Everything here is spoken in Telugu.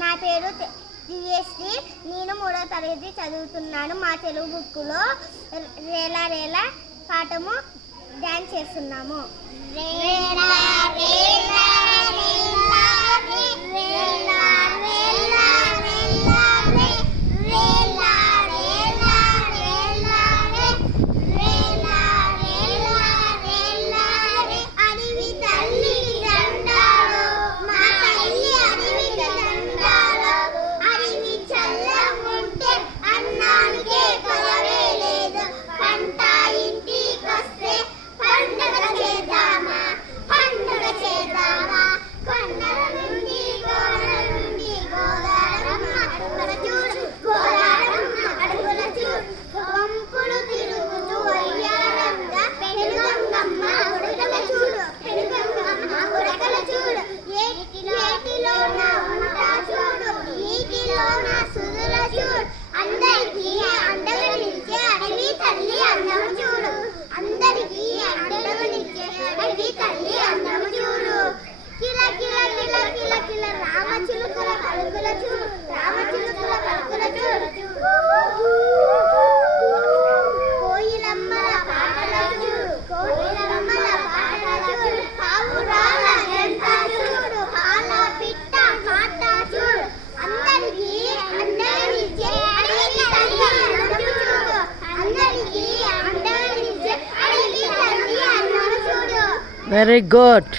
నా పేరు దివ్యశ్రీ. నేను 3వ తరగతి చదువుతున్నాను. మా తెలుగు బుక్లో రేలా రేలా పాఠము డ్యాన్స్ చేస్తున్నాము. రేలా రేలా రేలా రేలా రేలా రేలా రేలా రేలా రేలా రేలా రేలా రేలా అడివి తల్లి దండాలు మా తల్లి అడివికి దండాలు. అడివి చల్లగుంటే అన్నానికే కొలవే లేదు. పంట ఇంటికొస్తే పండుగ చేద్దామా పండుగ చేద్దామా. కొండల నుండి గోడల నుండి గోదారమ్మ అడుగుల చూడు గోదారమ్మ అడుగుల చూడు. వంపులు తిరుగుతూ అయ్యారంగా పెనుగంగమ్మ ఉడకల చూడు పెనుగంగమ్మ ఉడకల చూడు. ఏటిలో నా ఉంటా చూడు నీటిలో నా సుదుల చూడు. అందరికీ అండగా నిలిచే అడవి తల్లి అందము చూడు. అందరికీ అండగా నిలిచే అడవి తల్లి అందము చూడు. కిల కిల కిల కిల కిల రామచిలుకల పలుకుల చూడు రామచిలుకల పలుకుల చూడు. కోయిలమ్మల పాటల చూడు కోయిలమ్మల పాటల చూడు. పావురాల గంట చూడు పాల పిట్ట మాట చూడు. అందరికీ అండగా నిలిచే అడవి తల్లి అందము చూడు. అందరికీ అండగా నిలిచే అడవి తల్లి అందము చూడు. Very good.